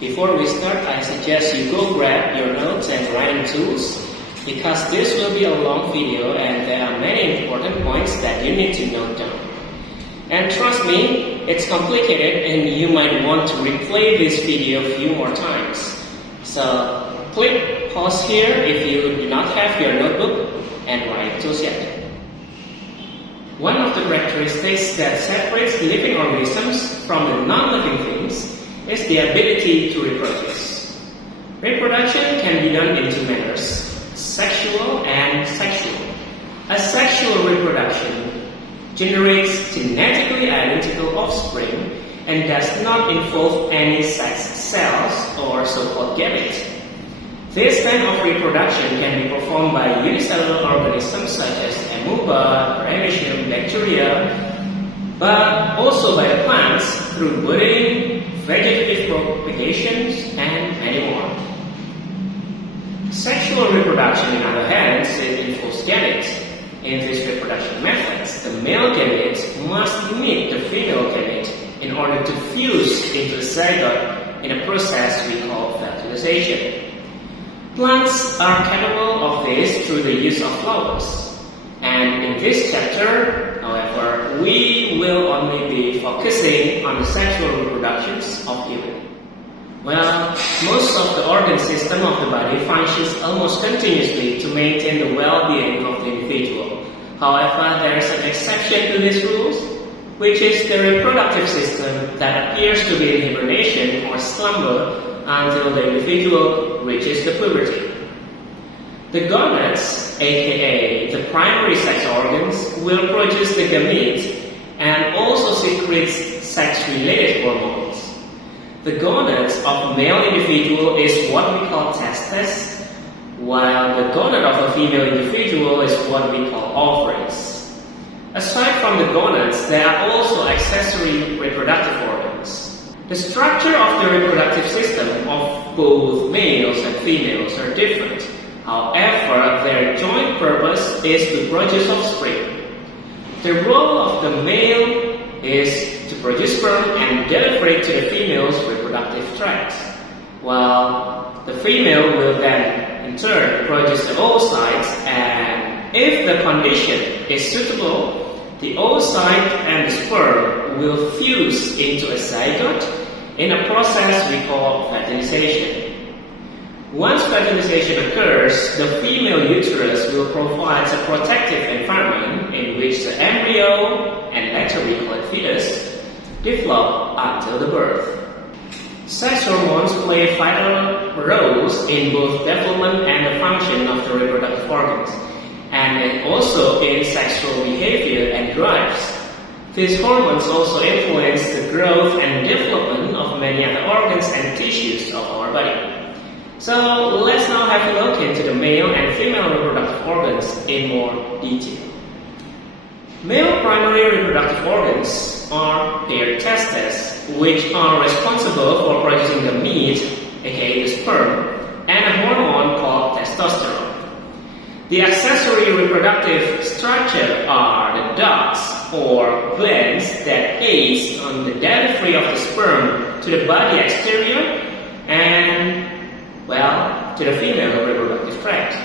Before we start, I suggest you go grab your notes and writing tools because this will be a long video and there are many important points that you need to note down. And trust me, it's complicated and you might want to replay this video a few more times. So click pause here if you do not have your notebook and writing tools yet. One of the characteristics that separates living organisms from the non-living things is the ability to reproduce. Reproduction can be done in two manners, sexual and sexual. A sexual reproduction generates genetically identical offspring and does not involve any sex cells or so-called gametes. This kind of reproduction can be performed by unicellular organisms such as amoeba, paramecium, bacteria, but also by the plants through budding, vegetative propagations, and many more. Sexual reproduction, on the other hand, it involves gametes. In these reproduction methods, the male gamete must meet the female gamete in order to fuse into a zygote in a process we call fertilization. Plants are capable of this through the use of flowers. And in this chapter, however, we will only be focusing on the sexual reproductions of human. Well, most of the organ system of the body functions almost continuously to maintain the well-being of the individual. However, there is an exception to these rules, which is the reproductive system that appears to be in hibernation or slumber until the individual reaches the puberty. The gonads, aka the primary sex organs, will produce the gamete and also secrete sex-related hormones. The gonads of a male individual is what we call testes, while the gonad of a female individual is what we call ovaries. Aside from the gonads, there are also accessory reproductive organs. The structure of the reproductive system of both males and females are different. However, their joint purpose is to produce offspring. The role of the male is to produce sperm and deliver it to the female's reproductive tract, while the female will then, in turn, produce the oocytes, and if the condition is suitable, the oocyte and the sperm will fuse into a zygote in a process we call fertilization. Once fertilization occurs, the female uterus will provide a protective environment in which the embryo, and later we call it fetus, develop until the birth. Sex hormones play vital roles in both development and the function of the reproductive organs, and also in sexual behavior and drives. These hormones also influence the growth and development of many other organs and tissues of our body. So let's now have a look into the male and female reproductive organs in more detail. Male primary reproductive organs are their testes, which are responsible for producing the meat, aka the sperm, and a hormone called testosterone. The accessory reproductive structure are the ducts or glands that aid on the delivery of the sperm to the body exterior and, well, to the female reproductive tract.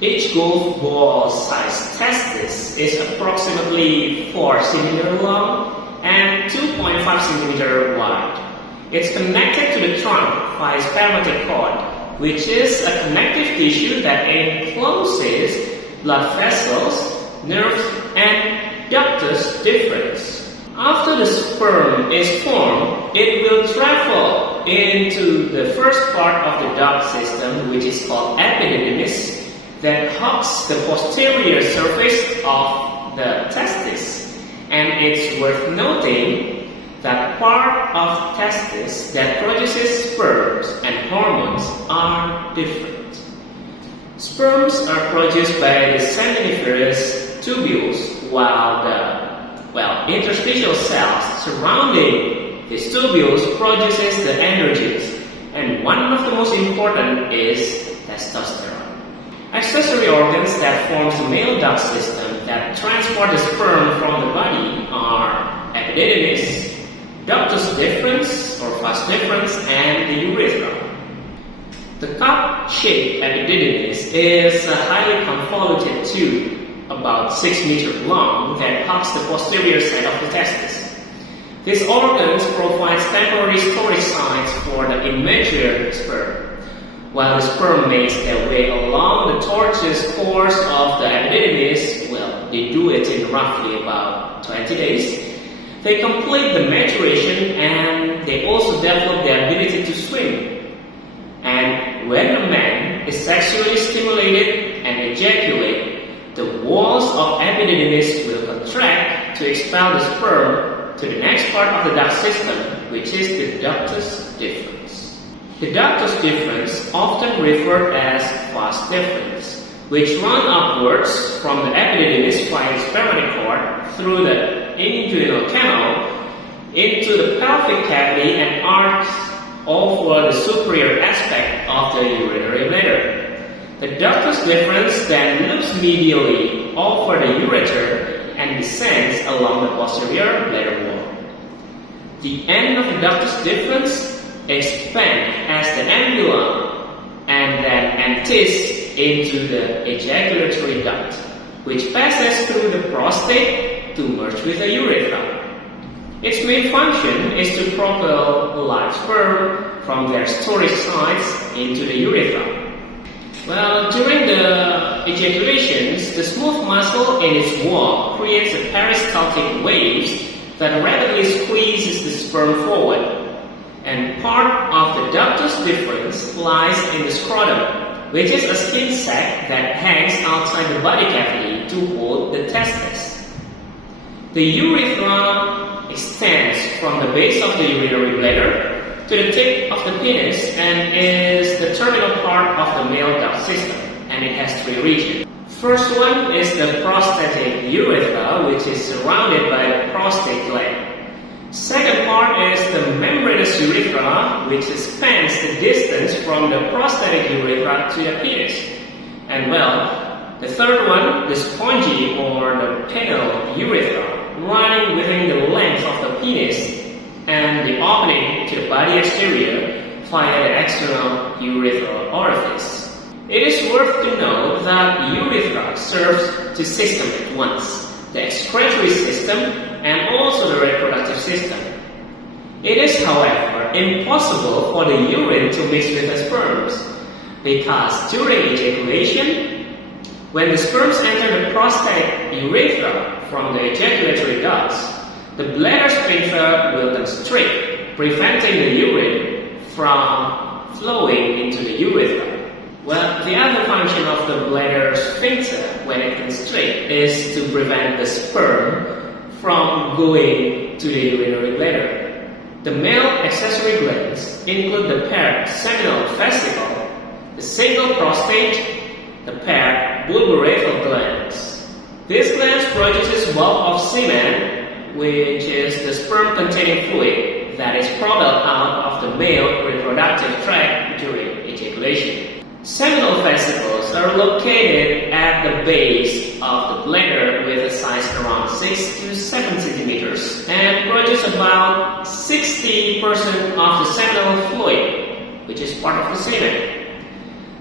Each golf ball sized testis is approximately 4 cm long and 2.5 cm wide. It's connected to the trunk by a spermatic cord, which is a connective tissue that encloses blood vessels, nerves, and ductus deferens. After the sperm is formed, it will travel into the first part of the duct system, which is called epididymis, that hugs the posterior surface of the testis. And it's worth noting that part of testis that produces sperms and hormones are different. Sperms are produced by the seminiferous tubules, while the interstitial cells surrounding these tubules produces the androgens, and one of the most important is testosterone. Accessory organs that form the male duct system that transport the sperm from the body are epididymis, ductus deferens or vas deferens, and the urethra. The cup-shaped epididymis is a highly convoluted tube about 6 meters long that hugs the posterior side of the testis. These organs provide temporary storage sites for the immature sperm. While the sperm makes their way along the tortuous course of the epididymis, well, they do it in roughly about 20 days. They complete the maturation and they also develop the ability to swim. And when a man is sexually stimulated and ejaculate, the walls of epididymis will contract to expel the sperm to the next part of the duct system, which is the ductus deferens. The ductus deferens, often referred as vas deferens, which run upwards from the epididymis via spermatic cord through the inguinal canal into the pelvic cavity and arcs over the superior aspect of the urinary bladder. The ductus deferens then loops medially over the ureter and descends along the posterior bladder wall. The end of the ductus deferens expands as the ambulum and then empties into the ejaculatory duct, which passes through the prostate to merge with the urethra. Its main function is to propel live sperm from their storage sites into the urethra. Well, during the ejaculations, the smooth muscle in its wall creates a peristaltic waves that rapidly squeezes the sperm forward. And part of the ductus deferens lies in the scrotum, which is a skin sac that hangs outside the body cavity to hold the testes. The urethra extends from the base of the urinary bladder to the tip of the penis and is the terminal part of the male duct system, and it has 3 regions. First one is the prostatic urethra, which is surrounded by the prostate gland. Second part is the membranous urethra, which spans the distance from the prostatic urethra to the penis. And well, the third one, the spongy or the penile urethra, running within the length of the penis and the opening to the body exterior via the external urethral orifice. It is worth to note that urethra serves 2 systems at once, the excretory system and also the reproductive system. It is, however, impossible for the urine to mix with the sperms because during ejaculation, when the sperms enter the prostatic urethra from the ejaculatory ducts, the bladder sphincter will constrict, preventing the urine from flowing into the urethra. Well, the other function of the bladder sphincter when it constricts is to prevent the sperm from going to the urinary bladder. The male accessory glands include the paired seminal vesicle, the single prostate, the paired bulbourethral glands. These glands produce a bulk of semen, which is the sperm-containing fluid that is propelled out of the male reproductive tract during ejaculation. Seminal vesicles are located at the base of the bladder with a size around 6 to 7 centimeters and produce about 60% of the seminal fluid, which is part of the semen.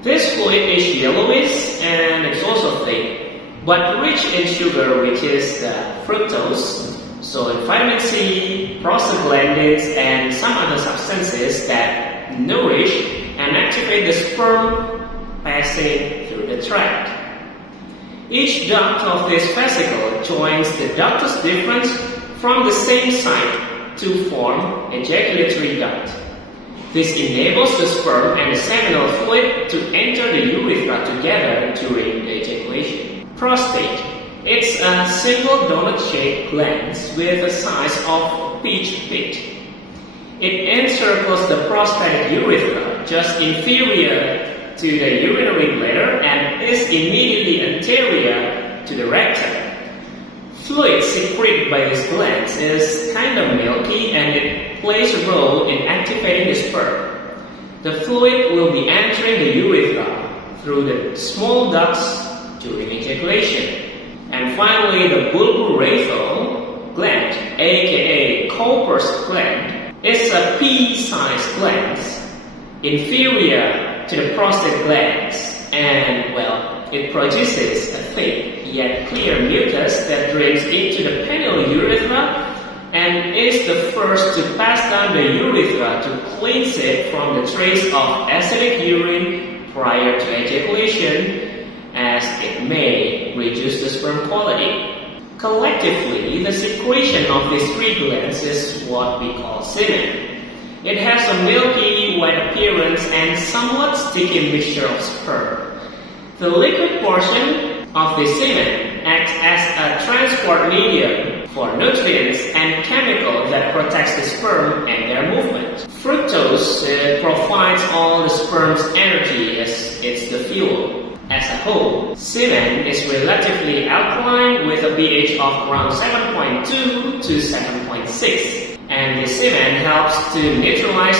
This fluid is yellowish and it's also thick, but rich in sugar, which is the fructose, so in vitamin C, prostaglandins, and some other substances that nourish and activate the sperm passing through the tract. Each duct of this vesicle joins the ductus deferens from the same site to form ejaculatory duct. This enables the sperm and the seminal fluid to enter the urethra together during the ejaculation. Prostate. It's a single donut-shaped gland with a size of a peach pit. It encircles the prostatic urethra just inferior to the urinary bladder and is immediately anterior to the rectum. Fluid secreted by these glands is kind of milky and it plays a role in activating the sperm. The fluid will be entering the urethra through the small ducts during ejaculation. And finally, the bulbourethral gland, aka Cowper's gland, is a pea-sized gland, inferior to the prostate glands, and it produces a thick yet clear mucus that drains into the penile urethra and is the first to pass down the urethra to cleanse it from the trace of acidic urine prior to ejaculation, as it may reduce the sperm quality. Collectively, the secretion of these three glands is what we call semen. It has a milky white appearance and somewhat sticky mixture of sperm. The liquid portion of the semen acts as a transport medium for nutrients and chemicals that protects the sperm and their movement. Fructose provides all the sperm's energy as it's the fuel. As a whole, semen is relatively alkaline with a pH of around 7.2 to 7.6, and the semen helps to neutralize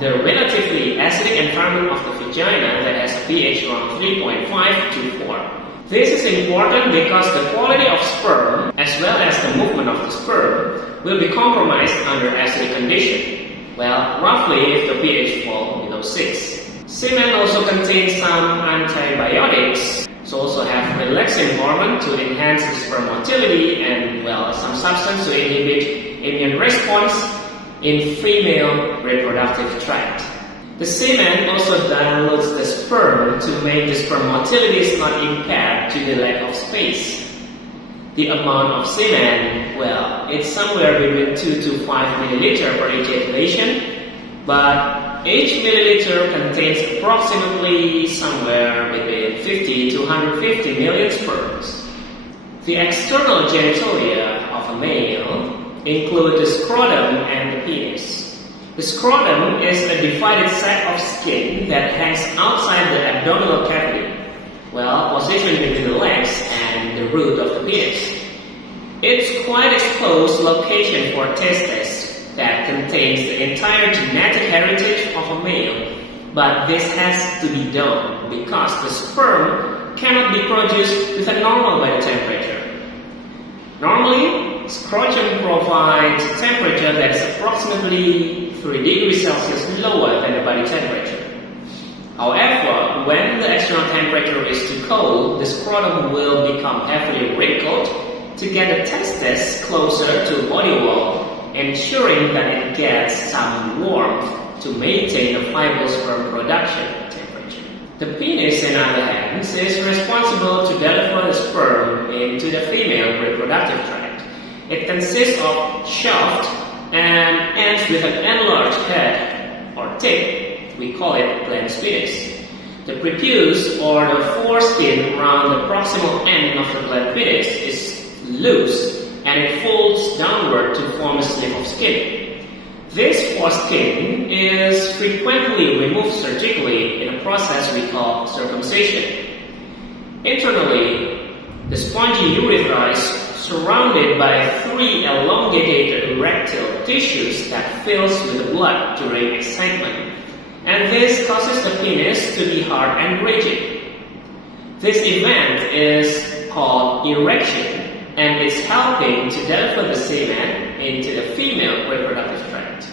the relatively acidic environment of the vagina that has a pH around 3.5 to 4. This is important because the quality of sperm, as well as the movement of the sperm, will be compromised under acidic condition. Roughly if the pH falls below 6. Semen also contains some antibiotics. It also have relaxin hormone to enhance the sperm motility and some substance to inhibit immune response in female reproductive tract. The semen also dilutes the sperm to make the sperm motility is not impaired to the lack of space. The amount of semen, it's somewhere between 2 to 5 milliliter per ejaculation, but each milliliter contains approximately somewhere between 50 to 150 million sperms. The external genitalia of a male include the scrotum and the penis. The scrotum is a divided sac of skin that hangs outside the abdominal cavity, positioned between the legs and the root of the penis. It's quite exposed location for testes that contains the entire genetic heritage of a male, but this has to be done because the sperm cannot be produced with a normal body temperature. Normally, scrotum provides a temperature that is approximately 3 degrees Celsius lower than the body temperature. However, when the external temperature is too cold, the scrotum will become heavily wrinkled to get the testes closer to the body wall, ensuring that it gets some warmth to maintain the viable sperm production temperature. The penis, on the other hand, is responsible to deliver the sperm into the female reproductive tract. It consists of shaft and ends with an enlarged head or tip. We call it glans penis. The prepuce or the foreskin around the proximal end of the glans penis is loose and it folds downward to form a sleeve of skin. This foreskin is frequently removed surgically in a process we call circumcision. Internally, the spongy urethra is surrounded by 3 elongated erectile tissues that fills with blood during excitement, and this causes the penis to be hard and rigid. This event is called erection, and it's helping to deliver the semen into the female reproductive tract.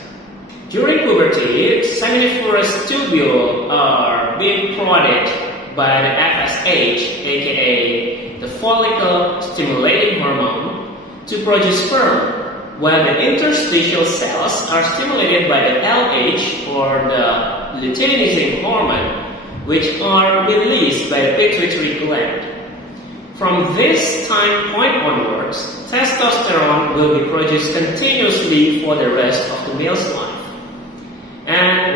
During puberty, seminiferous tubules are being prodded by the FSH, aka the follicle stimulating hormone, to produce sperm, while the interstitial cells are stimulated by the LH or the luteinizing hormone, which are released by the pituitary gland. From this time point onwards, testosterone will be produced continuously for the rest of the male's life. And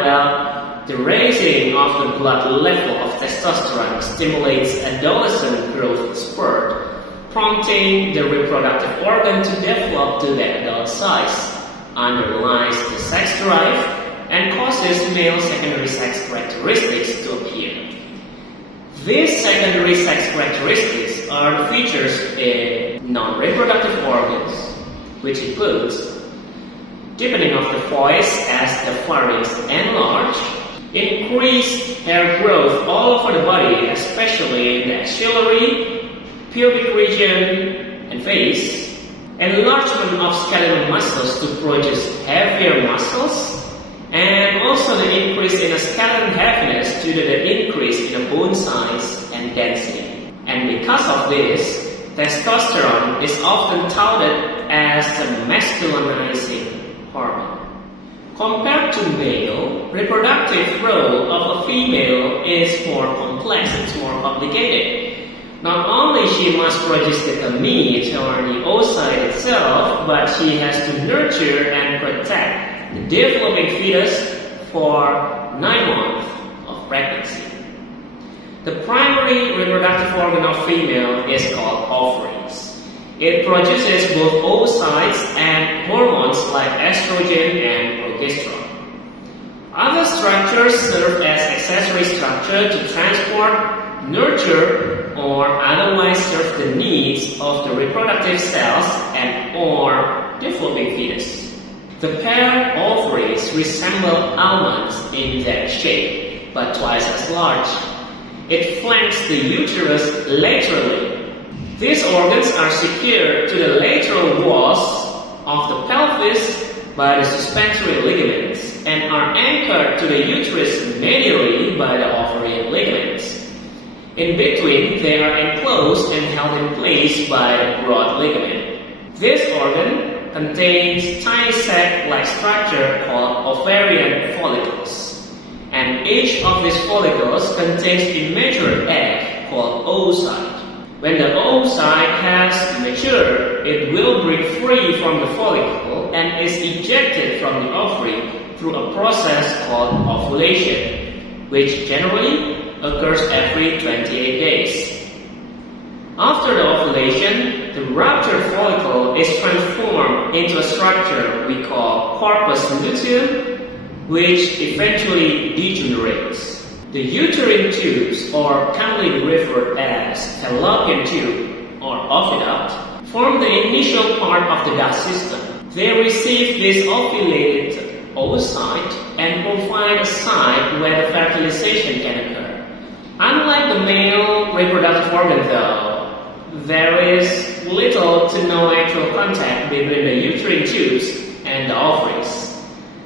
the raising of the blood level of testosterone stimulates adolescent growth spurt, prompting the reproductive organ to develop to the adult size, underlies the sex drive, and causes male secondary sex characteristics to appear. These secondary sex characteristics are the features in non-reproductive organs, which includes deepening of the voice as the pharynx enlarges, increased hair growth all over the body, especially in the axillary, pubic region, and face, enlargement of skeletal muscles to produce heavier muscles, and also the increase in the skeleton heaviness due to the increase in the bone size and density. And because of this, testosterone is often touted as the masculinizing hormone. Compared to male, reproductive role of a female is more complex, it's more complicated. Not only she must produce the gamete or the oocyte itself, but she has to nurture and protect the developing fetus for 9 months of pregnancy. The primary reproductive organ of female is called ovaries. It produces both oocytes and hormones like estrogen and progesterone. Other structures serve as accessory structure to transport, nurture, or otherwise serve the needs of the reproductive cells and or developing fetus. The paired ovaries resemble almonds in their shape, but twice as large. It flanks the uterus laterally. These organs are secured to the lateral walls of the pelvis by the suspensory ligaments and are anchored to the uterus medially by the ovarian ligaments. In between, they are enclosed and held in place by the broad ligament. This organ contains tiny sac-like structure called ovarian follicles, and each of these follicles contains a mature egg called oocyte. When the oocyte has matured, it will break free from the follicle and is ejected from the ovary through a process called ovulation, which generally occurs every 28 days. After the ovulation, the ruptured follicle is transformed into a structure we call corpus luteum, which eventually degenerates. The uterine tubes, or commonly referred as fallopian tube or oviduct, form the initial part of the duct system. They receive this ovulated oocyte and provide a site where the fertilization can occur. Unlike the male reproductive organ though, there is little to no actual contact between the uterine tubes and the ovaries.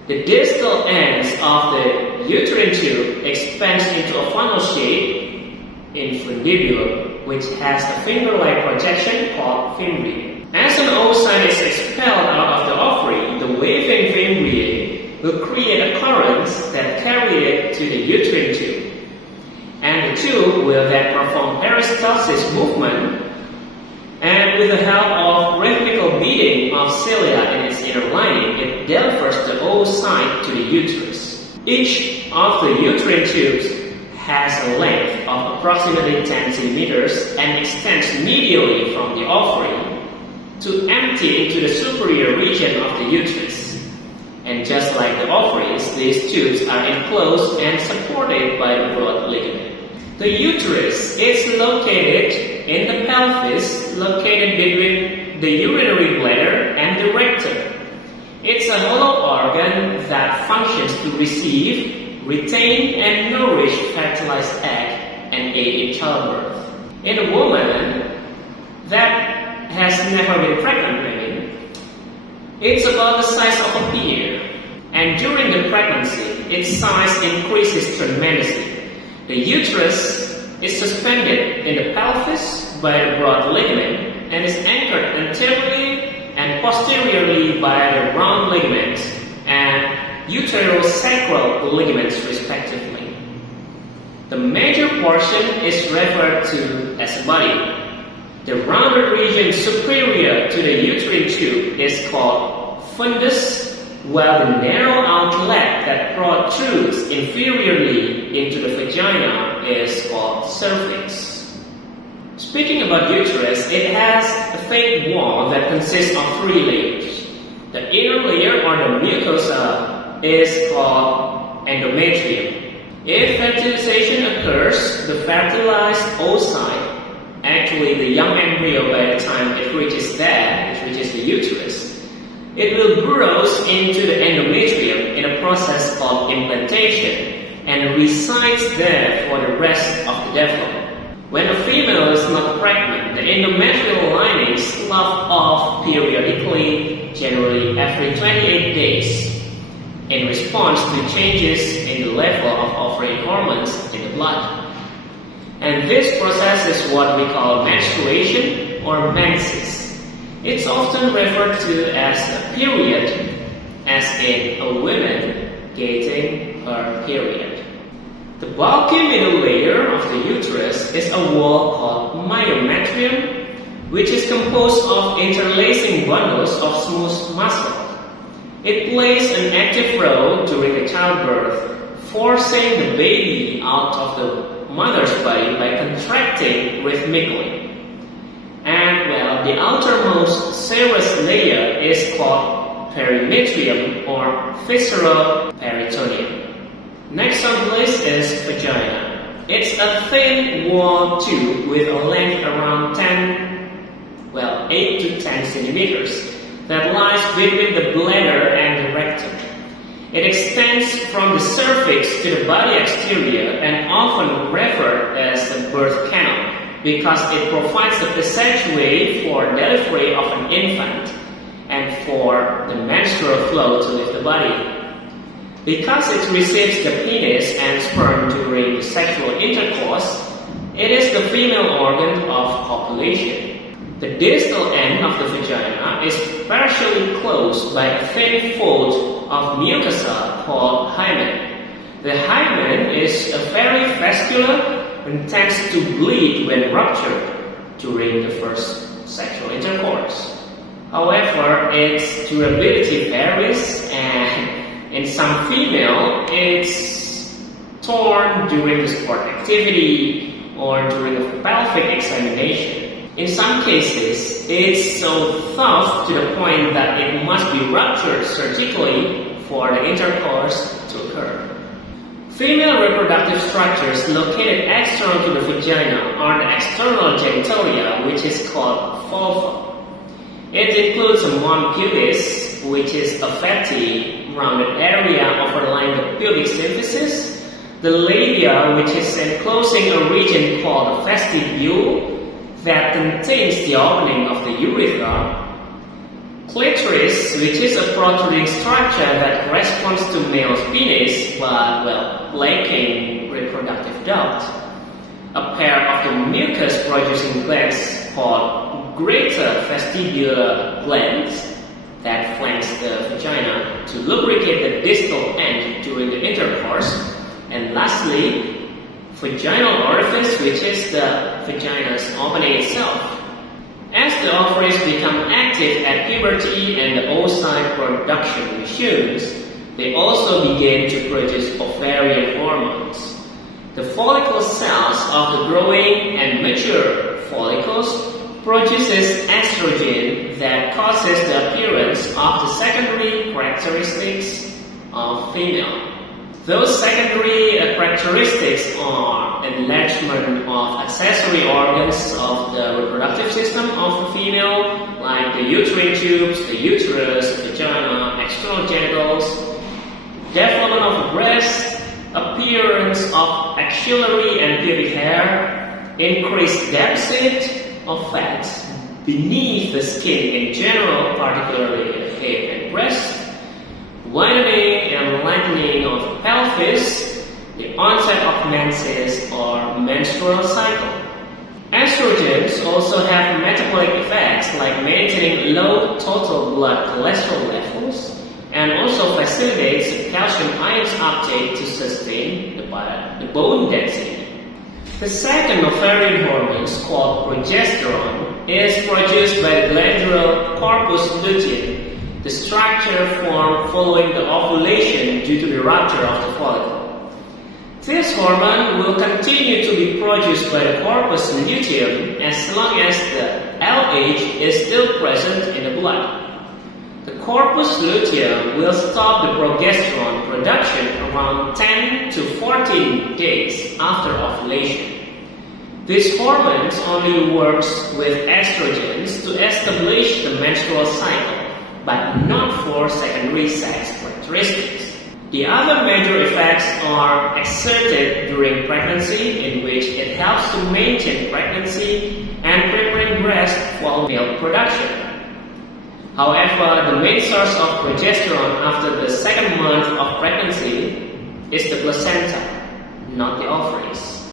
The distal ends of the uterine tube expands into a funnel shape in fundibulum, which has a finger-like projection called fimbriae. As an oocyte is expelled out of the ovary, the waving fimbriae will create a current that carry it to the uterine tube. And the tube will then perform peristalsis movement, and with the help of rhythmical beating of cilia in its inner lining, it delivers the oocyte to the uterus. Each of the uterine tubes has a length of approximately 10 centimeters and extends medially from the ovary to empty into the superior region of the uterus. And just like the ovaries, these tubes are enclosed and supported by the broad ligament. The uterus is located in the pelvis, located between the urinary bladder and the rectum. It's a hollow organ that functions to receive, retain, and nourish fertilized egg and aid in childbirth. In a woman that has never been pregnant, it's about the size of a pear, and during the pregnancy, its size increases tremendously. The uterus is suspended in the pelvis by the broad ligament and is anchored anteriorly and posteriorly by the round ligaments and uterosacral ligaments respectively. The major portion is referred to as body. The rounded region superior to the uterine tube is called fundus, while the narrow outlet that protrudes inferiorly into the vagina is called cervix. Speaking about uterus, it has a thick wall that consists of 3 layers. The inner layer or the mucosa is called endometrium. If fertilization occurs, the fertilized oocyte, actually the young embryo by the time it reaches there, it reaches the uterus, it will burrow into the endometrium in a process called implantation and resides there for the rest of the development. When a female is not pregnant, the endometrial lining sloughs off periodically, generally every 28 days, in response to changes in the level of ovarian binding hormones in the blood. And this process is what we call menstruation or menses. It's often referred to as a period, as in a woman getting her period. The bulky middle layer of the uterus is a wall called myometrium, which is composed of interlacing bundles of smooth muscle. It plays an active role during the childbirth, forcing the baby out of the mother's body by contracting rhythmically. And well, the outermost serous layer is called perimetrium or visceral peritoneum. Next on the list is vagina. It's a thin wall tube with a length around 8 to 10 centimeters that lies between the bladder and the rectum. It extends from the cervix to the body exterior and often referred as the birth canal because it provides the passageway for delivery of an infant and for the menstrual flow to leave the body. Because it receives the penis and sperm during the sexual intercourse, it is the female organ of copulation. The distal end of the vagina is partially closed by a thin fold of mucosa called hymen. The hymen is very vascular and tends to bleed when ruptured during the first sexual intercourse. However, its durability varies, and in some female, it's torn during the sport activity or during a pelvic examination. In some cases, it's so tough to the point that it must be ruptured surgically for the intercourse to occur. Female reproductive structures located external to the vagina are the external genitalia, which is called vulva. It includes a mons pubis, which is a fatty, rounded area overlying the pubic symphysis, the labia, which is enclosing a region called the vestibule that contains the opening of the urethra, clitoris, which is a protruding structure that corresponds to male's penis but, lacking reproductive duct, a pair of the mucus-producing glands called greater vestibular glands that flanks the vagina to lubricate the distal end during the intercourse, and lastly, vaginal orifice, which is the vagina's opening itself. As the ovaries become active at puberty and the oocyte production resumes, they also begin to produce ovarian hormones. The follicle cells of the growing and mature follicles produces estrogen that causes the appearance of the secondary characteristics of female. Those secondary characteristics are enlargement of accessory organs of the reproductive system of the female, like the uterine tubes, the uterus, vagina, external genitals, development of the breast, appearance of axillary and pubic hair, increased deficit of fat beneath the skin in general, particularly the hip and breast, widening and lengthening of the pelvis, the onset of menses or menstrual cycle. Estrogens also have metabolic effects like maintaining low total blood cholesterol levels and also facilitates the calcium ions uptake to sustain the bone density. The second ovarian hormone, called progesterone, is produced by the glandular corpus luteum, the structure formed following the ovulation due to the rupture of the follicle. This hormone will continue to be produced by the corpus luteum as long as the LH is still present in the blood. The corpus luteum will stop the progesterone production around 10 to 14 days after ovulation. This hormone only works with estrogens to establish the menstrual cycle, but not for secondary sex characteristics. The other major effects are exerted during pregnancy, in which it helps to maintain pregnancy and preparing breast for milk production. However, the main source of progesterone after the second month of pregnancy is the placenta, not the ovaries.